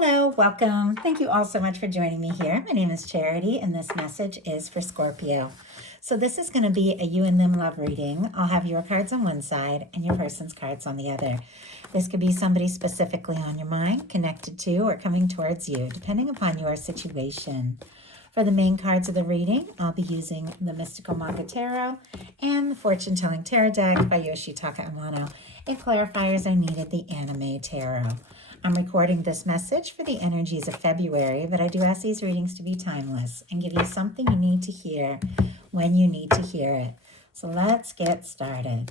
Hello, welcome. Thank you all so much for joining me here. My name is Charity, and this message is for Scorpio. So this is going to be a you and them love reading. I'll have your cards on one side and your person's cards on the other. This could be somebody specifically on your mind, connected to, or coming towards you, depending upon your situation. For the main cards of the reading, I'll be using the Mystical Manga Tarot and the Fortune Telling Tarot deck by Yoshitaka Amano. If clarifiers are needed, the Anime Tarot. I'm recording this message for the energies of February, but I do ask these readings to be timeless and give you something you need to hear when you need to hear it. So let's get started.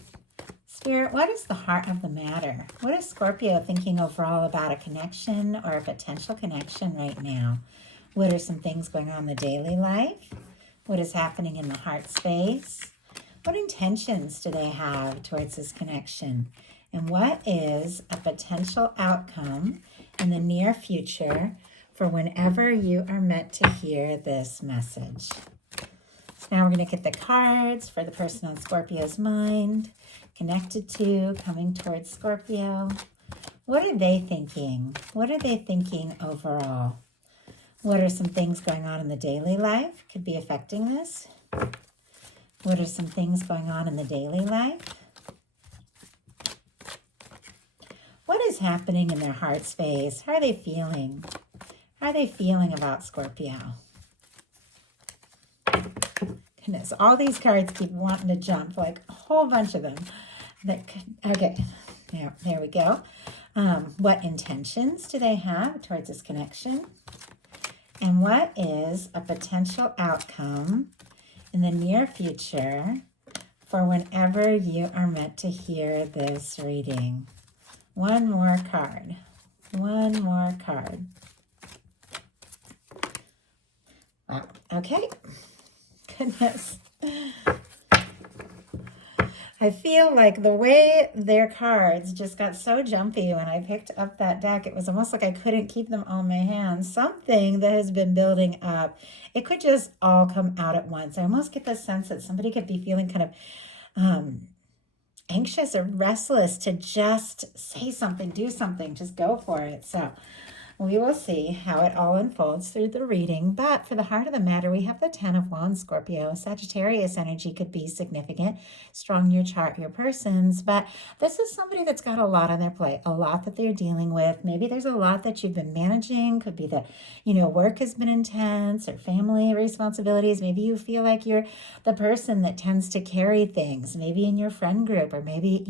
Spirit, what is the heart of the matter? What is Scorpio thinking overall about a connection or a potential connection right now? What are some things going on in the daily life? What is happening in the heart space? What intentions do they have towards this connection? And what is a potential outcome in the near future for whenever you are meant to hear this message? So now we're going to get the cards for the person on Scorpio's mind, connected to, coming towards Scorpio. What are they thinking? What are they thinking overall? What are some things going on in the daily life? Could be affecting this. What are some things going on in the daily life? What is happening in their heart space? How are they feeling? How are they feeling about Scorpio? Goodness, all these cards keep wanting to jump, like a whole bunch of them. Okay, there we go. What intentions do they have towards this connection? And what is a potential outcome in the near future for whenever you are meant to hear this reading? One more card. One more card. Wow. Okay. Goodness. I feel like the way their cards just got so jumpy when I picked up that deck, it was almost like I couldn't keep them on my hands. Something that has been building up, it could just all come out at once. I almost get the sense that somebody could be feeling kind of anxious or restless to just say something, do something, just go for it. So we will see how it all unfolds through the reading. But for the heart of the matter, we have the Ten of Wands, Scorpio. Sagittarius energy could be significant, strong in your chart, your person's. But this is somebody that's got a lot on their plate, a lot that they're dealing with. Maybe there's a lot that you've been managing. Could be that, work has been intense or family responsibilities. Maybe you feel like you're the person that tends to carry things, maybe in your friend group or maybe,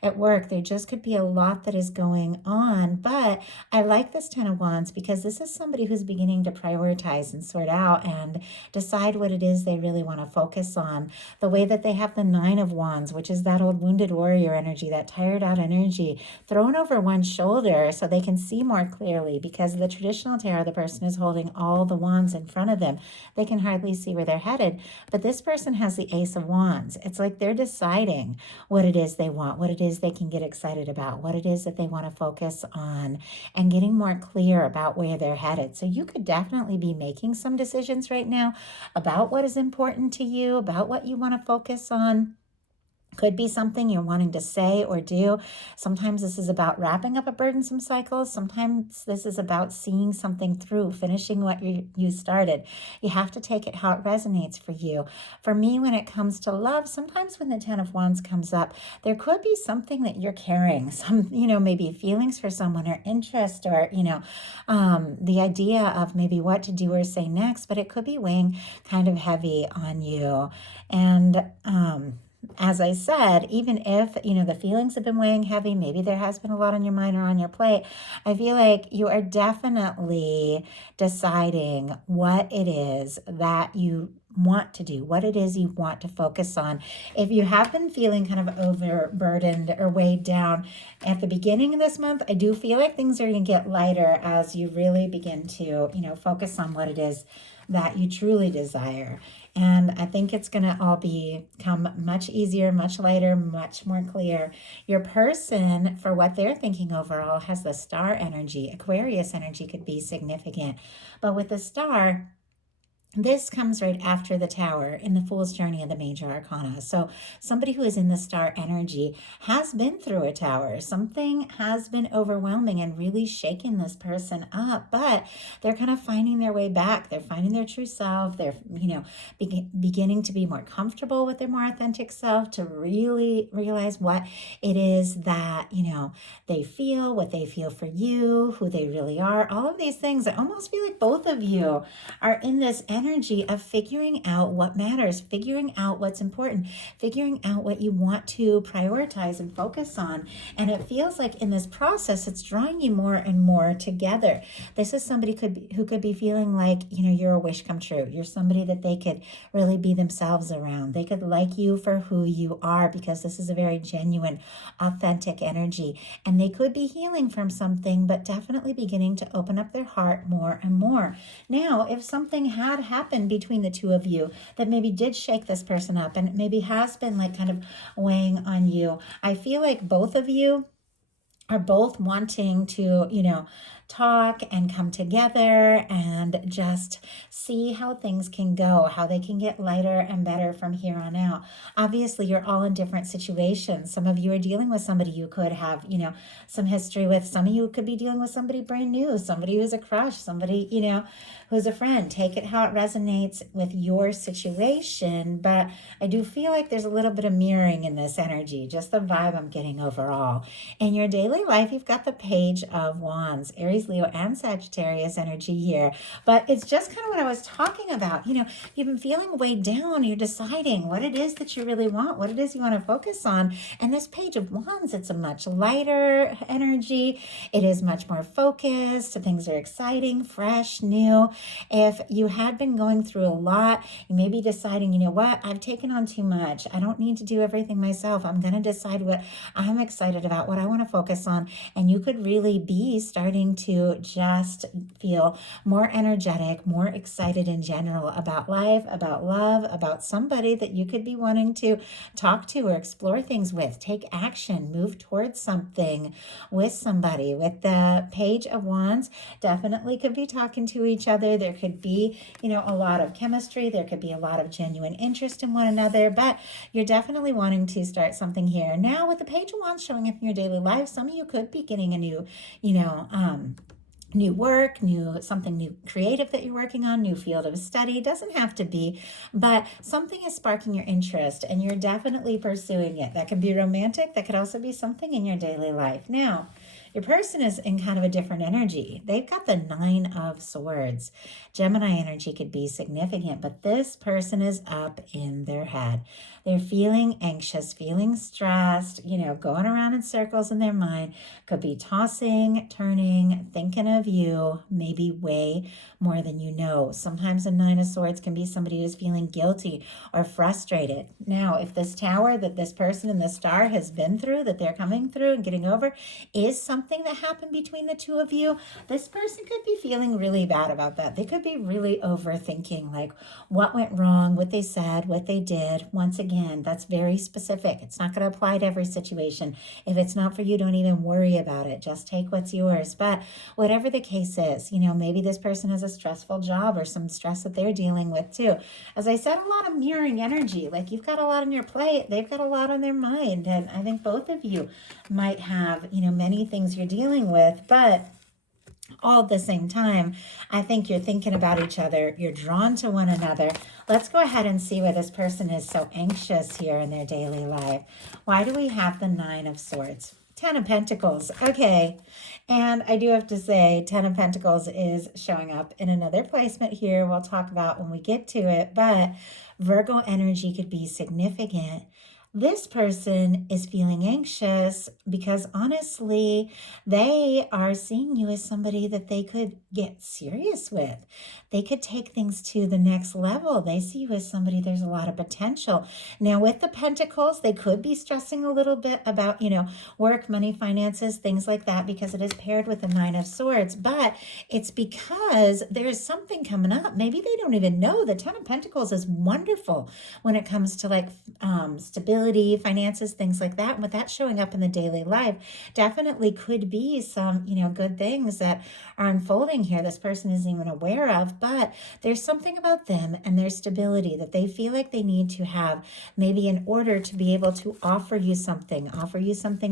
at work. There just could be a lot that is going on. But I like this Ten of Wands because this is somebody who's beginning to prioritize and sort out and decide what it is they really want to focus on. The way that they have the Nine of Wands, which is that old wounded warrior energy, that tired out energy thrown over one shoulder so they can see more clearly, because the traditional tarot, the person is holding all the wands in front of them. They can hardly see where they're headed. But this person has the Ace of Wands. It's like they're deciding what it is they want, what it is they can get excited about, what it is that they want to focus on, and getting more clear about where they're headed. So you could definitely be making some decisions right now about what is important to you, about what you want to focus on. Could be something you're wanting to say or do. Sometimes this is about wrapping up a burdensome cycle. Sometimes this is about seeing something through, finishing what you started. You have to take it how it resonates for you. For me, when it comes to love, sometimes when the Ten of Wands comes up, there could be something that you're carrying, some, maybe feelings for someone or interest or, the idea of maybe what to do or say next, but it could be weighing kind of heavy on you. And, as I said, even if, the feelings have been weighing heavy, maybe there has been a lot on your mind or on your plate, I feel like you are definitely deciding what it is that you want to do, what it is you want to focus on. If you have been feeling kind of overburdened or weighed down at the beginning of this month, I do feel like things are going to get lighter as you really begin to, focus on what it is that you truly desire. And I think it's going to all become much easier, much lighter, much more clear. Your person, for what they're thinking overall, has the star energy. Aquarius energy could be significant. But with the star, This comes right after the Tower in the Fool's Journey of the Major Arcana. So, somebody who is in the star energy has been through a tower. Something has been overwhelming and really shaken this person up, but they're kind of finding their way back. They're finding their true self. They're, beginning to be more comfortable with their more authentic self, to really realize what it is that, they feel, what they feel for you, who they really are. All of these things. I almost feel like both of you are in this energy of figuring out what matters, figuring out what's important, figuring out what you want to prioritize and focus on. And it feels like in this process, it's drawing you more and more together. This is somebody who could be feeling like, you're a wish come true. You're somebody that they could really be themselves around. They could like you for who you are, because this is a very genuine, authentic energy. And they could be healing from something, but definitely beginning to open up their heart more and more. Now, if something had happened between the two of you that maybe did shake this person up and maybe has been like kind of weighing on you, I feel like both of you are both wanting to, talk and come together and just see how things can go, how they can get lighter and better from here on out. Obviously, you're all in different situations. Some of you are dealing with somebody you could have, some history with. Some of you could be dealing with somebody brand new, somebody who's a crush, somebody, who's a friend. Take it how it resonates with your situation. But I do feel like there's a little bit of mirroring in this energy, just the vibe I'm getting overall. In your daily life, you've got the Page of Wands, Aries, Leo, and Sagittarius energy here. But it's just kind of what I was talking about. You've been feeling weighed down. You're deciding what it is that you really want, what it is you want to focus on. And this Page of Wands, it's a much lighter energy. It is much more focused. Things are exciting, fresh, new. If you had been going through a lot, you may be deciding, what, I've taken on too much. I don't need to do everything myself. I'm going to decide what I'm excited about, what I want to focus on. And you could really be starting to just feel more energetic, more excited in general about life, about love, about somebody that you could be wanting to talk to or explore things with. Take action, move towards something with somebody. With the Page of Wands, definitely could be talking to each other. There could be, a lot of chemistry. There could be a lot of genuine interest in one another, but you're definitely wanting to start something here. Now, with the Page of Wands showing up in your daily life, some of you could be getting a new, new work, something new creative that you're working on, new field of study. Doesn't have to be, but something is sparking your interest and you're definitely pursuing it. That could be romantic. That could also be something in your daily life. Now, your person is in kind of a different energy. They've got the Nine of Swords. Gemini energy could be significant, but this person is up in their head. They're feeling anxious, feeling stressed, going around in circles in their mind. Could be tossing, turning, thinking of you, maybe way more than you know. Sometimes a Nine of Swords can be somebody who's feeling guilty or frustrated. Now, if this tower that this person in the star has been through, that they're coming through and getting over, is something that happened between the two of you, this person could be feeling really bad about that. They could be really overthinking, like what went wrong, what they said, what they did. Once again, that's very specific. It's not going to apply to every situation. If it's not for you, don't even worry about it. Just take what's yours. But whatever the case is, maybe this person has a stressful job or some stress that they're dealing with too. As I said, a lot of mirroring energy. Like you've got a lot on your plate. They've got a lot on their mind. And I think both of you might have, many things you're dealing with, but all at the same time, I think you're thinking about each other. You're drawn to one another. Let's go ahead and see why this person is so anxious here in their daily life. Why do we have the Nine of Swords? Ten of Pentacles. Okay. And I do have to say, Ten of Pentacles is showing up in another placement here we'll talk about when we get to it. But Virgo energy could be significant. This person is feeling anxious because honestly, they are seeing you as somebody that they could get serious with. They could take things to the next level. They see you as somebody, there's a lot of potential. Now with the Pentacles, they could be stressing a little bit about, work, money, finances, things like that, because it is paired with the Nine of Swords. But it's because there's something coming up. Maybe they don't even know. The Ten of Pentacles is wonderful when it comes to like stability, stability, finances, things like that. And with that showing up in the daily life, definitely could be some, good things that are unfolding here this person isn't even aware of, but there's something about them and their stability that they feel like they need to have, maybe in order to be able to offer you something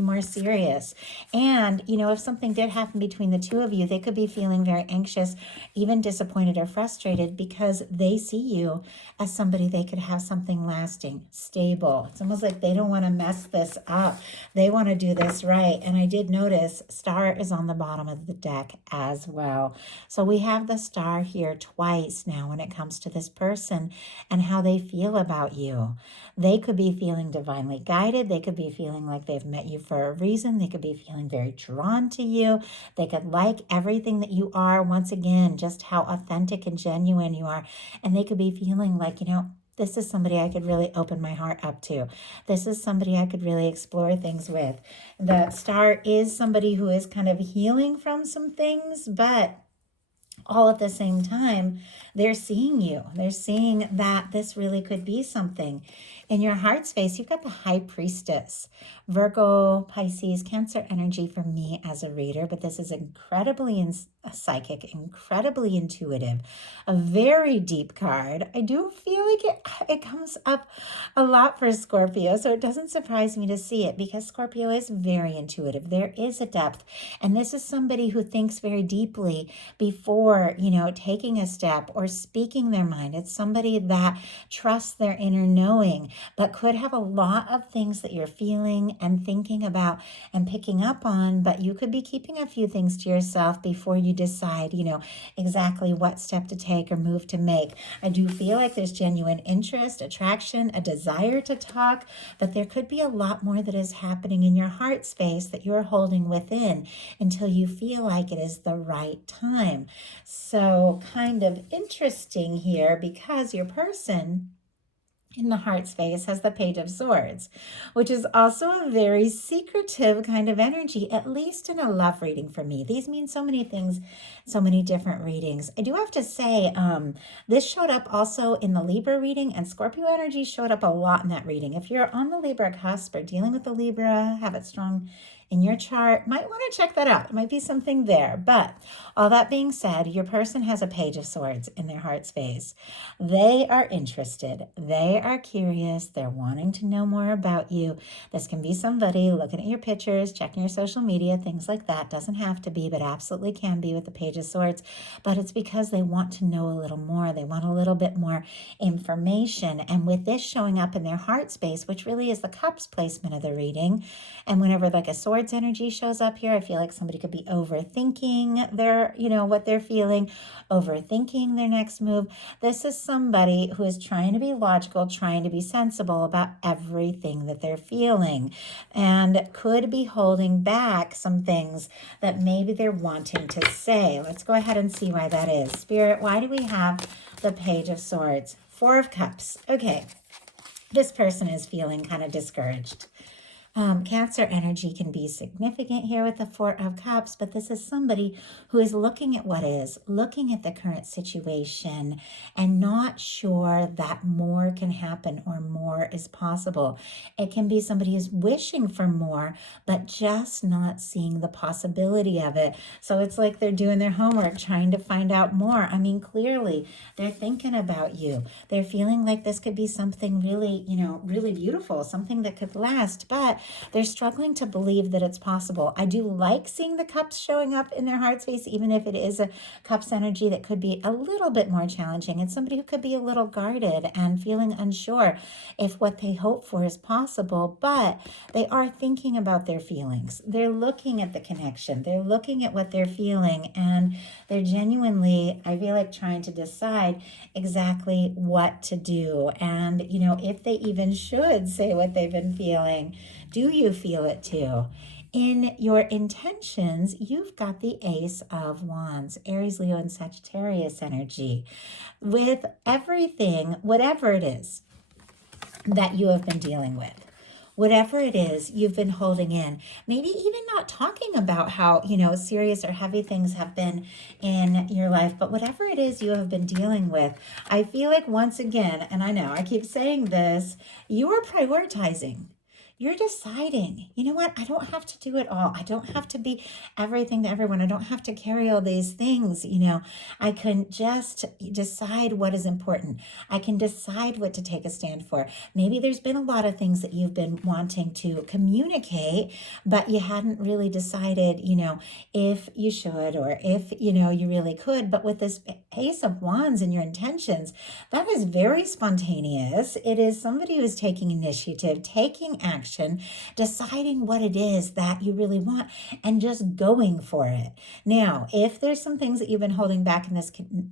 more serious. And, if something did happen between the two of you, they could be feeling very anxious, even disappointed or frustrated, because they see you as somebody they could have something lasting, stable. It's almost like they don't want to mess this up. They want to do this right. And I did notice star is on the bottom of the deck as well. So we have the star here twice now when it comes to this person and how they feel about you. They could be feeling divinely guided. They could be feeling like they've met you for a reason. They could be feeling very drawn to you. They could like everything that you are. Once again, just how authentic and genuine you are. And they could be feeling like, this is somebody I could really open my heart up to. This is somebody I could really explore things with. The star is somebody who is kind of healing from some things, but all at the same time, they're seeing you. They're seeing that this really could be something. In your heart space, you've got the High Priestess, Virgo, Pisces, Cancer energy for me as a reader, but this is incredibly psychic, incredibly intuitive, a very deep card. I do feel like it comes up a lot for Scorpio, so it doesn't surprise me to see it because Scorpio is very intuitive. There is a depth, and this is somebody who thinks very deeply before, taking a step or speaking their mind. It's somebody that trusts their inner knowing, but could have a lot of things that you're feeling and thinking about and picking up on, but you could be keeping a few things to yourself before you decide, exactly what step to take or move to make. I do feel like there's genuine interest, attraction, a desire to talk, but there could be a lot more that is happening in your heart space that you're holding within until you feel like it is the right time. So kind of interesting here because your person in the heart space has the Page of Swords, which is also a very secretive kind of energy, at least in a love reading for me. These mean so many things, so many different readings. I do have to say, this showed up also in the Libra reading, and Scorpio energy showed up a lot in that reading. If you're on the Libra cusp or dealing with the Libra, have it strong in your chart, might want to check that out. It might be something there. But all that being said, your person has a Page of Swords in their heart space. They are interested. They are curious. They're wanting to know more about you. This can be somebody looking at your pictures, checking your social media, things like that. Doesn't have to be, but absolutely can be with the Page of Swords. But it's because they want to know a little more. They want a little bit more information. And with this showing up in their heart space, which really is the Cups placement of the reading, and whenever like a Swords energy shows up here, I feel like somebody could be overthinking their, what they're feeling, overthinking their next move. This is somebody who is trying to be logical, trying to be sensible about everything that they're feeling, and could be holding back some things that maybe they're wanting to say. Let's go ahead and see why that is. Spirit, why do we have the Page of Swords? Four of Cups. Okay, this person is feeling kind of discouraged. Cancer energy can be significant here with the Four of Cups, but this is somebody who is looking at what is, looking at the current situation, and not sure that more can happen or more is possible. It can be somebody who's wishing for more, but just not seeing the possibility of it. So it's like they're doing their homework, trying to find out more. I mean, clearly, they're thinking about you. They're feeling like this could be something really, really beautiful, something that could last, but they're struggling to believe that it's possible. I do like seeing the cups showing up in their heart space, even if it is a cups energy that could be a little bit more challenging. It's somebody who could be a little guarded and feeling unsure if what they hope for is possible, but they are thinking about their feelings. They're looking at the connection. They're looking at what they're feeling, and they're genuinely, I feel like, trying to decide exactly what to do. And, if they even should say what they've been feeling. Do you feel it too? In your intentions, you've got the Ace of Wands, Aries, Leo, and Sagittarius energy. With everything, whatever it is that you have been dealing with, whatever it is you've been holding in, maybe even not talking about how, serious or heavy things have been in your life, but whatever it is you have been dealing with, I feel like once again, and I know I keep saying this, you are prioritizing. You're deciding, you know what? I don't have to do it all. I don't have to be everything to everyone. I don't have to carry all these things. I can just decide what is important. I can decide what to take a stand for. Maybe there's been a lot of things that you've been wanting to communicate, but you hadn't really decided, if you should or if, you really could. But with this Ace of Wands and your intentions, that is very spontaneous. It is somebody who's taking initiative, taking action, deciding what it is that you really want, and just going for it. Now, if there's some things that you've been holding back in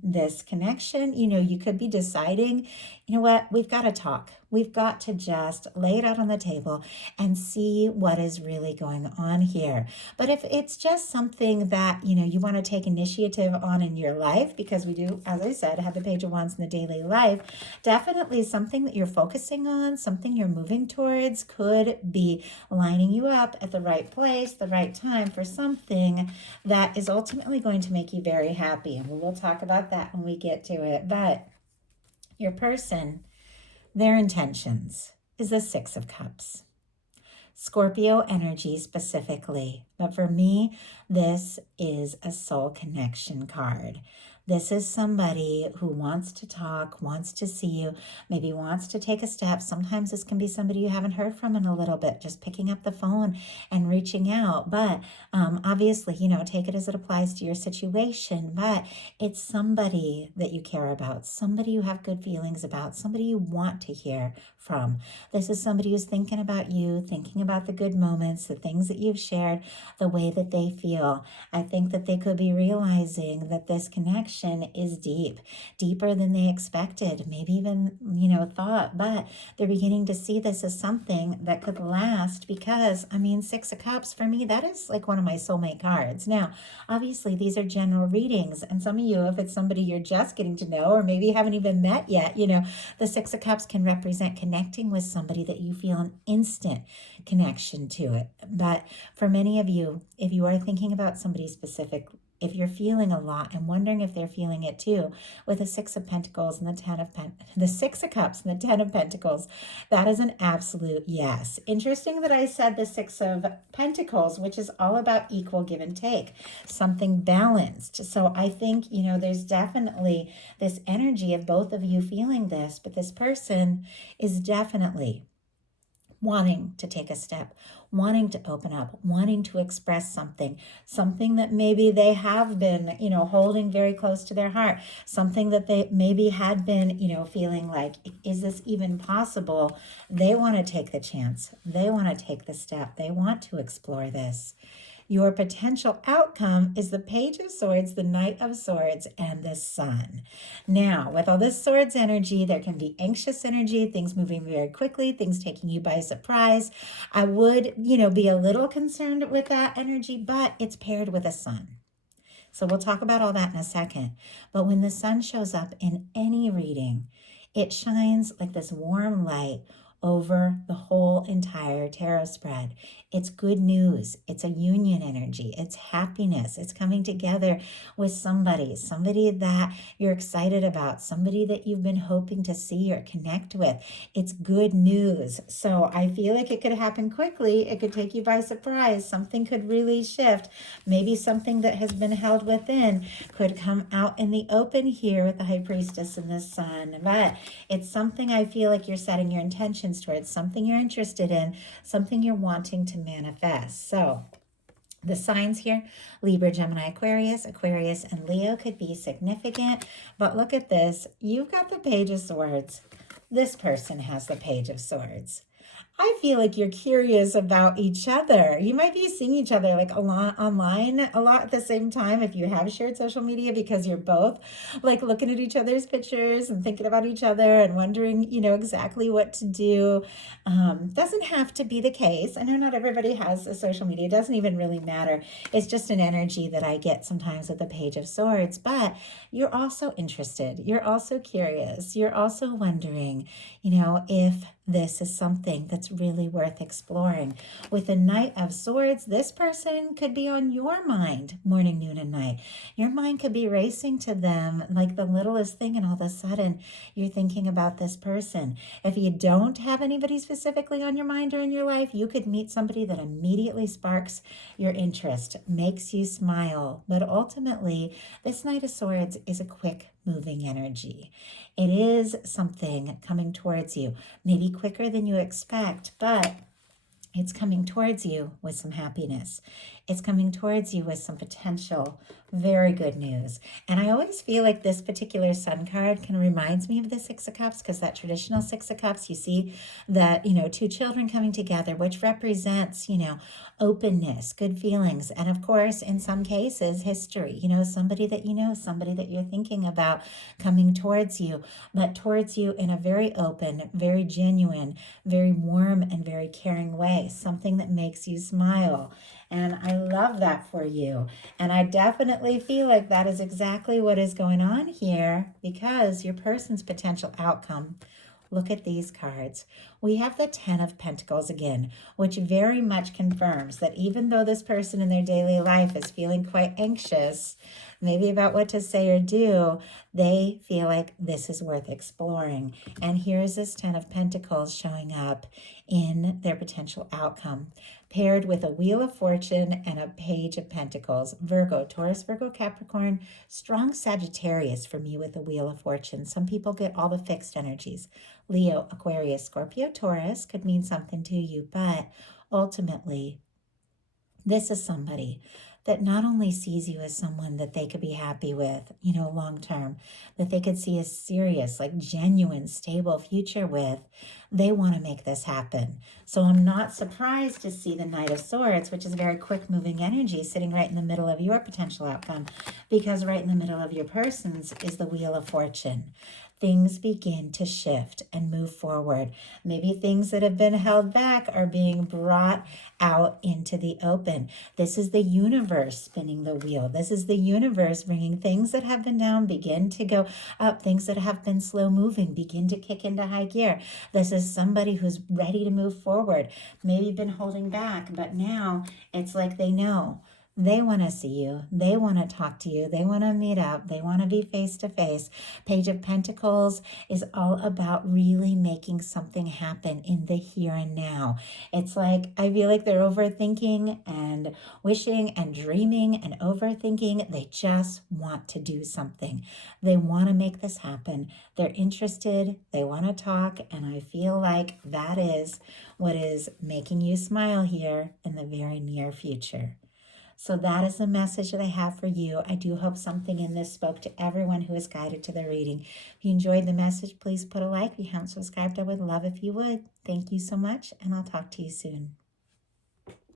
this connection, you could be deciding, you know what, we've got to talk. We've got to just lay it out on the table and see what is really going on here. But if it's just something that, you want to take initiative on in your life, because we do, as I said, have the Page of Wands in the daily life, definitely something that you're focusing on, something you're moving towards could be lining you up at the right place, the right time for something that is ultimately going to make you very happy. And we'll talk about that when we get to it. But your person, their intentions is the Six of Cups. Scorpio energy specifically. But for me, this is a soul connection card. This is somebody who wants to talk, wants to see you, maybe wants to take a step. Sometimes this can be somebody you haven't heard from in a little bit, just picking up the phone and reaching out. But obviously, take it as it applies to your situation. But it's somebody that you care about, somebody you have good feelings about, somebody you want to hear from. This is somebody who's thinking about you, thinking about the good moments, the things that you've shared, the way that they feel. I think that they could be realizing that this connection is deep, deeper than they expected, maybe even, thought, but they're beginning to see this as something that could last because, Six of Cups, for me, that is like one of my soulmate cards. Now, obviously, these are general readings, and some of you, if it's somebody you're just getting to know or maybe haven't even met yet, the Six of Cups can represent connecting with somebody that you feel an instant connection to it. But for many of you, if you are thinking about somebody specific, if you're feeling a lot and wondering if they're feeling it too, with the Six of Pentacles and the Six of Cups and the Ten of Pentacles, that is an absolute yes. Interesting that I said the Six of Pentacles, which is all about equal give and take, something balanced. So I think, there's definitely this energy of both of you feeling this, but this person is definitely wanting to take a step, wanting to open up, wanting to express something that maybe they have been, holding very close to their heart, something that they maybe had been, feeling like, is this even possible? They want to take the chance. They want to take the step. They want to explore this. Your potential outcome is the Page of Swords, the Knight of Swords, and the Sun. Now, with all this Swords energy, there can be anxious energy, things moving very quickly, things taking you by surprise. I would, be a little concerned with that energy, but it's paired with a Sun. So we'll talk about all that in a second. But when the Sun shows up in any reading, it shines like this warm light over the whole entire tarot spread. It's good news. It's a union energy. It's happiness. It's coming together with somebody that you're excited about, somebody that you've been hoping to see or connect with. It's good news. So I feel like it could happen quickly. It could take you by surprise. Something could really shift. Maybe something that has been held within could come out in the open here with the High Priestess and the Sun. But it's something I feel like you're setting your intentions towards, something you're interested in, something you're wanting to manifest. So the signs here, Libra, Gemini, Aquarius, and Leo could be significant. But look at this. You've got the Page of Swords. This person has the Page of Swords. I feel like you're curious about each other. You might be seeing each other like a lot online a lot at the same time if you have shared social media, because you're both like looking at each other's pictures and thinking about each other and wondering, exactly what to do. Doesn't have to be the case. I know not everybody has a social media. It doesn't even really matter. It's just an energy that I get sometimes with the Page of Swords. But you're also interested. You're also curious. You're also wondering, if this is something that's really worth exploring. With the Knight of Swords, this person could be on your mind morning, noon, and night. Your mind could be racing to them like the littlest thing, and all of a sudden you're thinking about this person. If you don't have anybody specifically on your mind or in your life, you could meet somebody that immediately sparks your interest, makes you smile. But ultimately, this Knight of Swords is a quick moving energy. It is something coming towards you, maybe quicker than you expect, but it's coming towards you with some happiness. It's coming towards you with some potential, very good news. And I always feel like this particular Sun card kind of reminds me of the Six of Cups, because that traditional Six of Cups, you see that, two children coming together, which represents, openness, good feelings. And of course, in some cases, history, somebody that somebody that you're thinking about coming towards you, but towards you in a very open, very genuine, very warm, and very caring way, something that makes you smile. And I love that for you. And I definitely feel like that is exactly what is going on here, because your person's potential outcome. Look at these cards. We have the Ten of Pentacles again, which very much confirms that even though this person in their daily life is feeling quite anxious, maybe about what to say or do, they feel like this is worth exploring. And here's this Ten of Pentacles showing up in their potential outcome, paired with a Wheel of Fortune and a Page of Pentacles. Virgo, Taurus, Virgo, Capricorn, strong Sagittarius for me with the Wheel of Fortune. Some people get all the fixed energies. Leo, Aquarius, Scorpio, Taurus could mean something to you, but ultimately, this is somebody that not only sees you as someone that they could be happy with, long term, that they could see a serious, like genuine, stable future with. They want to make this happen. So I'm not surprised to see the Knight of Swords, which is a very quick moving energy, sitting right in the middle of your potential outcome, because right in the middle of your person's is the Wheel of Fortune. Things begin to shift and move forward. Maybe things that have been held back are being brought out into the open. This is the universe spinning the wheel. This is the universe bringing things that have been down begin to go up. Things that have been slow moving begin to kick into high gear. This is somebody who's ready to move forward. Maybe been holding back, but now it's like they know. They want to see you. They want to talk to you. They want to meet up. They want to be face to face. Page of Pentacles is all about really making something happen in the here and now. It's like, I feel like they're overthinking and wishing and dreaming and overthinking. They just want to do something. They want to make this happen. They're interested. They want to talk. And I feel like that is what is making you smile here in the very near future. So that is the message that I have for you. I do hope something in this spoke to everyone who is guided to the reading. If you enjoyed the message, please put a like. If you haven't subscribed, I would love if you would. Thank you so much, and I'll talk to you soon.